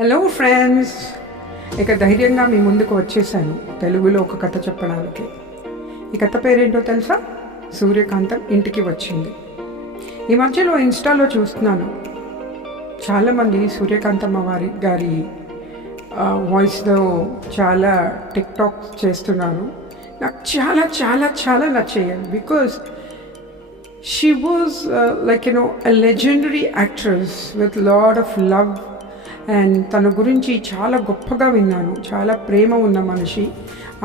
Hello friends, ఇక ధైర్యంగా మీ ముందుకు వచ్చేసాను తెలుగులో ఒక కథ చెప్పడానికి. ఈ కథ పేరేంటో తెలుసా? సూర్యకాంతం ఇంటికి వచ్చింది. ఈ మధ్యలో ఇన్స్టాలో చూస్తున్నాను, చాలామంది సూర్యకాంతమ్మ గారి వాయిస్తో చాలా టిక్టాక్ చేస్తున్నారు. నాకు చాలా చాలా చాలా నచ్చాయి. Because she was a legendary actress with lot of love, and తన గురించి చాలా గొప్పగా విన్నాను. చాలా ప్రేమ ఉన్న మనిషి,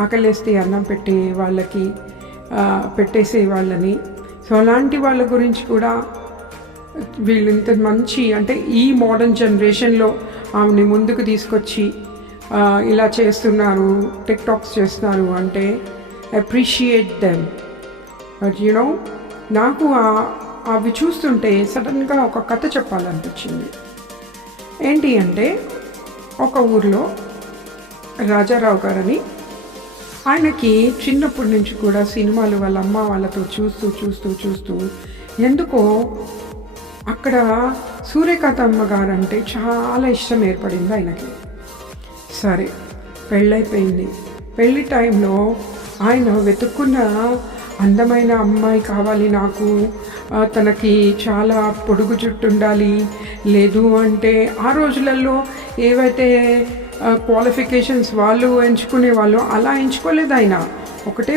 ఆకలేస్తే అన్నం పెట్టేసే వాళ్ళని. సో అలాంటి వాళ్ళ గురించి కూడా వీళ్ళు ఇంత మంచి, అంటే ఈ మోడర్న్ జనరేషన్లో ఆమెని ముందుకు తీసుకొచ్చి ఇలా చేస్తున్నారు, టిక్టాక్స్ చేస్తున్నారు అంటే అప్రిషియేట్ దెమ్. బట్ నాకు అవి చూస్తుంటే సడన్గా ఒక కథ చెప్పాలనిపించింది. ఏంటి అంటే, ఒక ఊర్లో రాజారావు గారని, ఆయనకి చిన్నప్పటి నుంచి కూడా సినిమాలు వాళ్ళ అమ్మ వాళ్ళతో చూస్తూ ఎందుకో అక్కడ సూర్యకాంతమ్మ గారంటే చాలా ఇష్టం ఏర్పడింది ఆయనకి. సరే, పెళ్ళైపోయింది. పెళ్ళి టైంలో ఆయన వెతుక్కున్న అందమైన అమ్మాయి కావాలి నాకు, తనకి చాలా పొడుగు జుట్టు ఉండాలి, లేదు అంటే ఆ రోజులలో ఏవైతే క్వాలిఫికేషన్స్ వాళ్ళు ఎంచుకునే వాళ్ళు అలా ఎంచుకోలేదు. ఆయన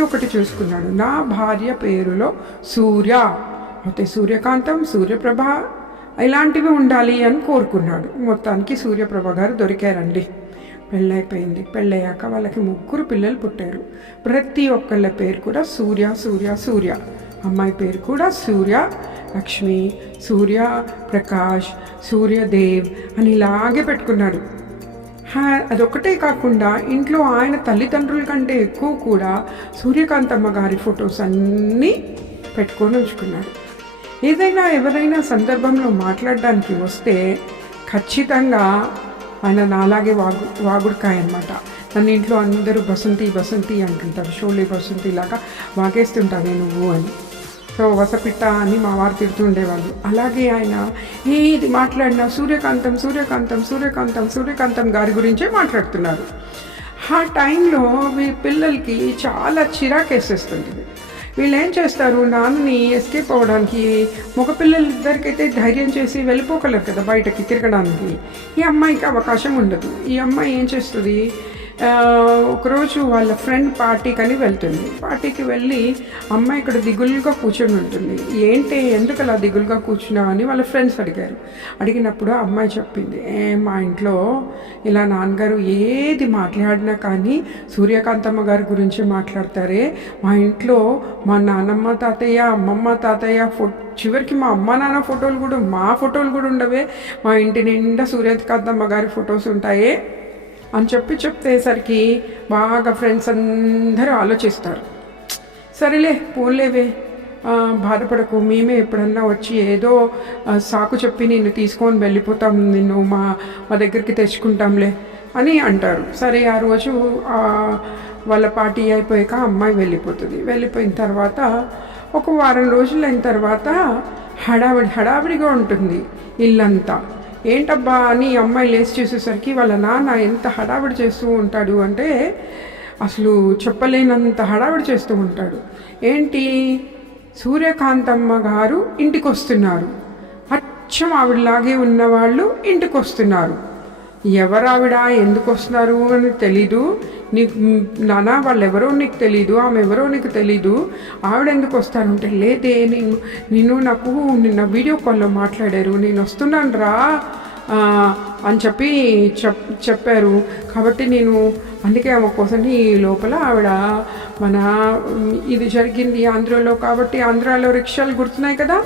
ఒకటి చూసుకున్నాడు, నా భార్య పేరులో సూర్య అయితే సూర్యకాంతం, సూర్యప్రభ ఇలాంటివి ఉండాలి అని కోరుకున్నాడు. మొత్తానికి సూర్యప్రభ గారు దొరికారండి. పెళ్ళైపోయింది. పెళ్ళయ్యాక వాళ్ళకి 3 పిల్లలు పుట్టారు. ప్రతి ఒక్కళ్ళ పేరు కూడా సూర్య సూర్య సూర్య. అమ్మాయి పేరు కూడా సూర్య లక్ష్మి, సూర్య ప్రకాష్, సూర్యదేవ్ అని ఇలాగే పెట్టుకున్నాడు. అదొక్కటే కాకుండా ఇంట్లో ఆయన తల్లిదండ్రుల కంటే ఎక్కువ కూడా సూర్యకాంతమ్మ గారి ఫొటోస్ అన్నీ పెట్టుకొని ఉంచుకున్నాడు. ఏదైనా ఎవరైనా సందర్భంలో మాట్లాడడానికి వస్తే ఖచ్చితంగా ఆయన నాలాగే వాగుడుకాయ అనమాట. నన్ను ఇంట్లో అందరూ బసంతి అంటుంటారు, షోలే బసంతి లాగా వాగేస్తుంటానే నువ్వు అని. సో వసపిట్ట అని మా వారు తిడుతుండేవాళ్ళు. అలాగే ఆయన ఏది మాట్లాడినా సూర్యకాంతం గారి గురించే మాట్లాడుతున్నారు. ఆ టైంలో పిల్లలకి చాలా చిరాకేసేస్తుంది. వీళ్ళు ఏం చేస్తారు, నాన్నని ఎస్కేప్ అవ్వడానికి, మగపిల్లలిద్దరికైతే ధైర్యం చేసి వెళ్ళిపోగలరు కదా బయటకి తిరగడానికి. ఈ అమ్మాయికి అవకాశం ఉండదు. ఈ అమ్మాయి ఏం చేస్తుంది, ఒకరోజు వాళ్ళ ఫ్రెండ్ పార్టీకి వెళ్తుంది. పార్టీకి వెళ్ళి అమ్మాయి ఇక్కడ దిగులుగా కూర్చొని ఉంటుంది. ఎందుకు అలా దిగులుగా కూర్చున్నావు అని వాళ్ళ ఫ్రెండ్స్ అడిగారు. అడిగినప్పుడు అమ్మాయి చెప్పింది, మా ఇంట్లో ఇలా నాన్నగారు ఏది మాట్లాడినా కానీ సూర్యకాంతమ్మ గారి గురించి మాట్లాడతారే. మా ఇంట్లో మా నాన్నమ్మ తాతయ్య, అమ్మమ్మ తాతయ్య చివరికి మా అమ్మ నాన్న ఫోటోలు కూడా, మా ఫోటోలు కూడా ఉండవే. మా ఇంటి నిండా సూర్యకాంతమ్మ గారి ఫొటోస్ ఉంటాయే అని చెప్పేసరికి బాగా ఫ్రెండ్స్ అందరూ ఆలోచిస్తారు. సరేలే పోలేవే, బాధపడకు, మేమే ఎప్పుడన్నా వచ్చి ఏదో సాకు చెప్పి నిన్ను తీసుకొని వెళ్ళిపోతాం, నిన్ను మా దగ్గరికి తెచ్చుకుంటాంలే అని అంటారు. సరే, ఆ రోజు వాళ్ళ పార్టీ అయిపోయాక అమ్మాయి వెళ్ళిపోయిన తర్వాత ఒక వారం రోజులు అయిన తర్వాత హడావిడిగా ఉంటుంది ఇల్లంతా. ఏంటబ్బా అని అమ్మాయి లేచి చూసేసరికి వాళ్ళ నాన్న ఎంత హడావిడి చేస్తూ ఉంటాడు అంటే అసలు చెప్పలేనంత హడావిడి చేస్తూ ఉంటాడు. ఏంటి, సూర్యకాంతమ్మ గారు ఇంటికి వస్తున్నారు, అచ్చం ఆవిడలాగే ఉన్నవాళ్ళు ఇంటికి వస్తున్నారు. ఎవరావిడ, ఎందుకు వస్తున్నారు అని తెలీదు నీకు నాన్న, వాళ్ళెవరో నీకు తెలీదు, ఆమె ఎవరో నీకు తెలీదు, ఆవిడ ఎందుకు వస్తారంటే, లేదే నాకు నిన్న వీడియో కాల్లో మాట్లాడారు, నేను వస్తున్నాను రా అని చెప్పారు. కాబట్టి అందుకే ఆమె కోసం ఈ లోపల ఆవిడ ఇది జరిగింది ఆంధ్రలో, కాబట్టి ఆంధ్రాలో రిక్షాలు గుర్తున్నాయి కదా,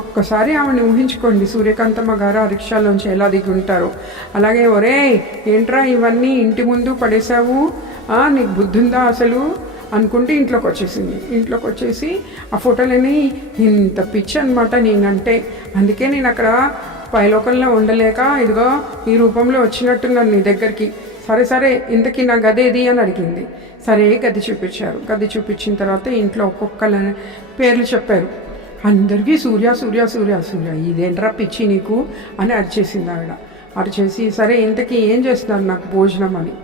ఒక్కసారి ఆమెను ఊహించుకోండి, సూర్యకాంతమ్మ గారు ఆ రిక్షాలోంచి ఎలా దిగి ఉంటారో. అలాగే, ఒరే ఏంట్రా ఇవన్నీ ఇంటి ముందు పడేశావు, నీకు బుద్ధి ఉందా అసలు అనుకుంటే ఇంట్లోకి వచ్చేసి ఆ ఫోటోలని ఇంత పిచ్చి అనమాట నేనంటే. అందుకే నేను అక్కడ పైలోకంలో ఉండలేక ఇదిగో ఈ రూపంలో వచ్చినట్టున్నాను నీ దగ్గరికి. సరే ఇంతకీ నా గదేది అని అడిగింది. సరే, గది చూపించారు. గది చూపించిన తర్వాత ఇంట్లో ఒక్కొక్కళ్ళ పేర్లు చెప్పారు. అందరికీ సూర్య సూర్య సూర్య సూర్య, ఇదేంట్రా పిచ్చి నీకు అని అరిచేసింది ఆవిడ. అరిచేసి, సరే ఇంతకీ ఏం చేస్తున్నారు నాకు భోజనం అని.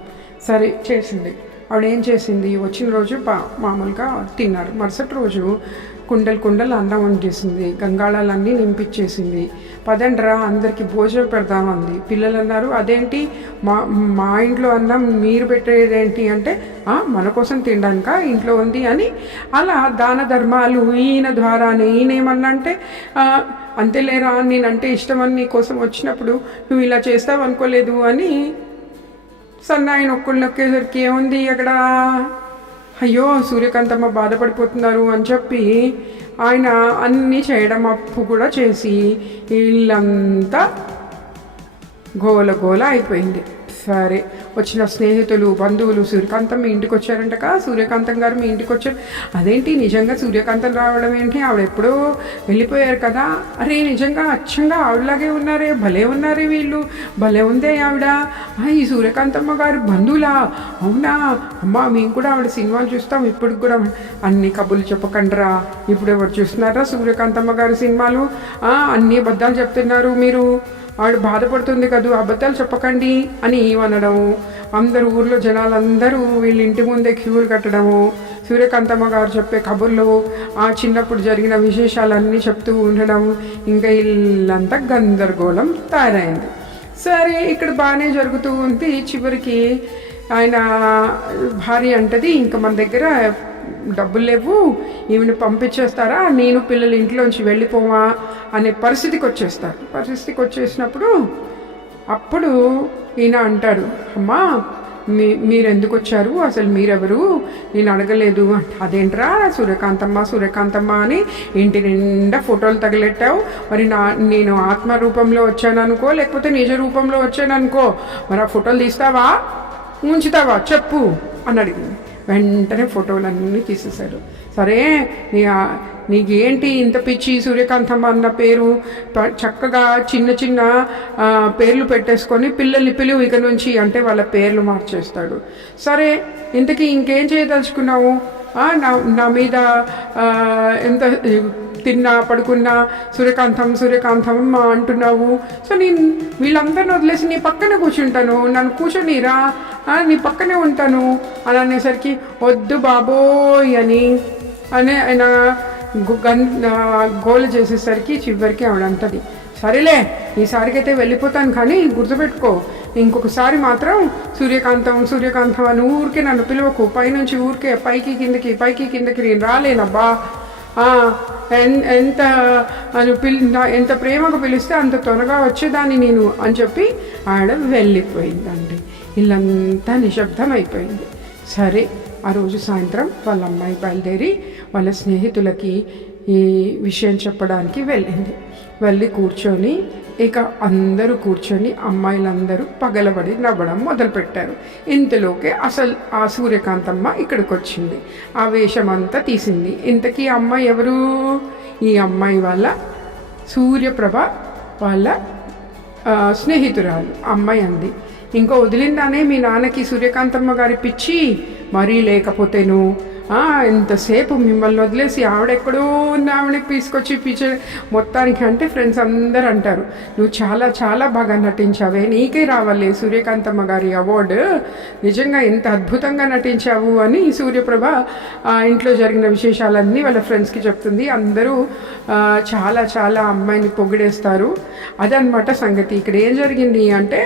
సరే చేసింది. ఆవిడ ఏం చేసింది, వచ్చిన రోజు మామూలుగా తిన్నారు. మరుసటి రోజు కుండలు అన్నం వండేసింది, గంగాళాలన్నీ నింపించేసింది. పదండ్రా అందరికీ భోజనం పెడదామంది. పిల్లలు అన్నారు, అదేంటి మా ఇంట్లో అన్నం మీరు పెట్టేదేంటి అంటే, మన కోసం తినడానిక ఇంట్లో ఉంది అని. అలా దాన ధర్మాలు ఈయన ద్వారానే. ఈయనేమన్నంటే, అంతేలేరా నేనంటే ఇష్టమని నీ కోసం వచ్చినప్పుడు నువ్వు ఇలా చేస్తావు అనుకోలేదు అని సన్నాయి నొక్కులు నొక్కేసరికి ఏముంది అక్కడ, అయ్యో సూర్యకాంతమ్మ బాధపడిపోతున్నారు అని చెప్పి ఆయన అన్నీ చేయడం అప్పు కూడా చేసి ఇల్లంతా గోల అయిపోయింది. సరే వచ్చిన స్నేహితులు బంధువులు సూర్యకాంతం మీ ఇంటికి వచ్చారంటక, సూర్యకాంతం గారు మీ ఇంటికి వచ్చారు. అదేంటి నిజంగా సూర్యకాంతం రావడం ఏంటి, ఆవిడ ఎప్పుడో వెళ్ళిపోయారు కదా. అరే నిజంగా అచ్చంగా ఆవిడలాగే ఉన్నారే, భలే ఉన్నారే వీళ్ళు, భలే ఉందే ఆవిడ. ఈ సూర్యకాంతమ్మ గారు బంధువులా, అవునా అమ్మ మేము కూడా ఆవిడ సినిమాలు చూస్తాం ఇప్పుడు కూడా. అన్ని కబుర్లు చెప్పకండ్రా, ఇప్పుడు ఎవరు చూస్తున్నారా సూర్యకాంతమ్మ గారి సినిమాలు, అన్ని అబద్ధాలు చెప్తున్నారు మీరు, ఆవిడ బాధపడుతుంది కదూ అబద్ధాలు చెప్పకండి అని అనడం. అందరూ ఊర్లో జనాలందరూ వీళ్ళ ఇంటి ముందే క్యూలు కట్టడము, సూర్యకాంతమ్మ గారు చెప్పే కబుర్లు, చిన్నప్పుడు జరిగిన విశేషాలన్నీ చెప్తూ ఉండడం. ఇంకా ఇల్లంతా గందరగోళం తయారైంది. సరే ఇక్కడ బాగానే జరుగుతూ ఉంది. చివరికి ఆయన భార్య అంటది, ఇంకా మన దగ్గర డబ్బులు లేవు, ఈమెను పంపించేస్తారా, నేను పిల్లలు ఇంట్లోంచి వెళ్ళిపోవా అనే పరిస్థితికి వచ్చేసినప్పుడు అప్పుడు ఈయన అంటాడు, అమ్మా మీరు ఎందుకు వచ్చారు, అసలు మీరెవరు, నేను అడగలేదు. అదేంట్రా సూర్యకాంతమ్మ అని ఇంటి నిండా ఫోటోలు తగిలెట్టావు, మరి నేను ఆత్మ రూపంలో వచ్చాననుకో లేకపోతే నిజ రూపంలో వచ్చాననుకో, మరి ఆ ఫోటోలు తీస్తావా ఉంచుతావా చెప్పు అని అడిగింది. వెంటనే ఫోటోలన్నీ తీసేశాడు. సరే నీకేంటి ఇంత పిచ్చి, సూర్యకాంతమ్మ అన్న పేరు చక్కగా చిన్న పేర్లు పెట్టేసుకొని పిల్లల్ని పిలువు ఇక నుంచి అంటే వాళ్ళ పేర్లు మార్చేస్తాడు. సరే ఇంతకీ ఇంకేం చేయదలుచుకున్నావు, నా మీద ఎంత తిన్నా పడుకున్నా సూర్యకాంతం అంటున్నావు, సో నేను వీళ్ళందరిని వదిలేసి నీ పక్కనే కూర్చుంటాను, నన్ను కూర్చొనిరా, నీ పక్కనే ఉంటాను అని అనేసరికి వద్దు బాబోయ్ అని ఆయన గోల చేసేసరికి చివరికి ఆవిడంటది, సరేలే ఈసారికైతే వెళ్ళిపోతాను కానీ గుర్తుపెట్టుకో, ఇంకొకసారి మాత్రం సూర్యకాంతం అని ఊరికే నన్ను పిలవకు, పైనుంచి ఊరికే పైకి కిందకి నేను రాలేనబ్బా, ఎంత ప్రేమగా పిలిస్తే అంత త్వరగా వచ్చేదాన్ని నేను అని చెప్పి ఆవిడ వెళ్ళిపోయిందండి. ఇల్లంతా నిశ్శబ్దం అయిపోయింది. సరే ఆ రోజు సాయంత్రం వాళ్ళ అమ్మాయి బయలుదేరి వాళ్ళ స్నేహితులకి ఈ విషయం చెప్పడానికి వెళ్ళి కూర్చొని ఇక అందరూ కూర్చొని అమ్మాయిలందరూ పగలబడి నవ్వడం మొదలుపెట్టారు. ఇంతలోకే అసలు ఆ సూర్యకాంతమ్మ ఇక్కడికి వచ్చింది, ఆ వేషం అంతా తీసింది. ఇంతకీ అమ్మాయి ఎవరు, ఈ అమ్మాయి వాళ్ళ సూర్యప్రభ వాళ్ళ స్నేహితురాలు అమ్మాయి అంది. ఇంకో వదిలిందానే మీ నాన్నకి సూర్యకాంతమ్మ గారి పిచ్చి, మరీ లేకపోతేను ఎంతసేపు మిమ్మల్ని వదిలేసి ఆవిడెక్కడో ఉన్న ఆవిడకి తీసుకొచ్చి మొత్తానికి అంటే ఫ్రెండ్స్ అందరు అంటారు, నువ్వు చాలా బాగా నటించావే, నీకే రావాలి సూర్యకాంతమ్మ గారి అవార్డు, నిజంగా ఎంత అద్భుతంగా నటించావు అని సూర్యప్రభ ఇంట్లో జరిగిన విశేషాలన్నీ వాళ్ళ ఫ్రెండ్స్కి చెప్తుంది. అందరూ చాలా అమ్మాయిని పొగిడేస్తారు. అదనమాట సంగతి. ఇక్కడ ఏం జరిగింది అంటే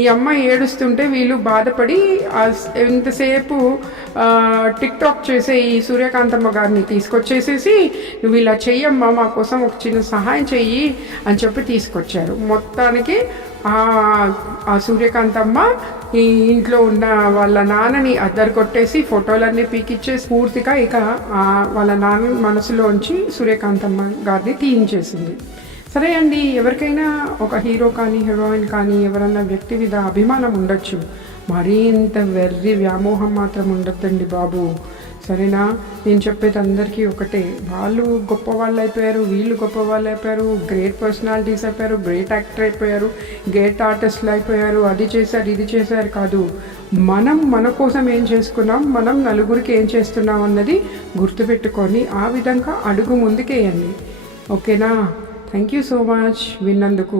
ఈ అమ్మాయి ఏడుస్తుంటే వీళ్ళు బాధపడి ఎంతసేపు టిక్ టాక్ చేసే ఈ సూర్యకాంతమ్మ గారిని తీసుకొచ్చేసేసి, నువ్వు ఇలా చెయ్యమ్మా మా కోసం ఒక చిన్న సహాయం చెయ్యి అని చెప్పి తీసుకొచ్చారు. మొత్తానికి ఆ సూర్యకాంతమ్మ ఈ ఇంట్లో ఉన్న వాళ్ళ నాన్నని అద్దరు కొట్టేసి ఫోటోలన్నీ పీకిచ్చేసి పూర్తిగా ఇక వాళ్ళ నాన్న మనసులోంచి సూర్యకాంతమ్మ గారిని తీయించేసింది. సరే అండి, ఎవరికైనా ఒక హీరో కానీ హీరోయిన్ కానీ ఎవరన్నా వ్యక్తి మీద అభిమానం ఉండొచ్చు, మరీ ఇంత వెర్రి వ్యామోహం మాత్రం ఉండొద్దండి బాబు, సరేనా? నేను చెప్పేది అందరికీ ఒకటే, వాళ్ళు గొప్ప వాళ్ళు అయిపోయారు, వీళ్ళు గొప్ప వాళ్ళు అయిపోయారు, గ్రేట్ పర్సనాలిటీస్ అయిపోయారు, గ్రేట్ యాక్టర్ అయిపోయారు, గ్రేట్ ఆర్టిస్టులు అయిపోయారు, అది చేశారు ఇది చేశారు కాదు. మనం మన కోసం ఏం చేసుకున్నాం, మనం నలుగురికి ఏం చేస్తున్నాం అన్నది గుర్తుపెట్టుకొని ఆ విధంగా అడుగు ముందుకేయండి. ఓకేనా? థ్యాంక్ యూ సో మచ్ విన్నందుకు.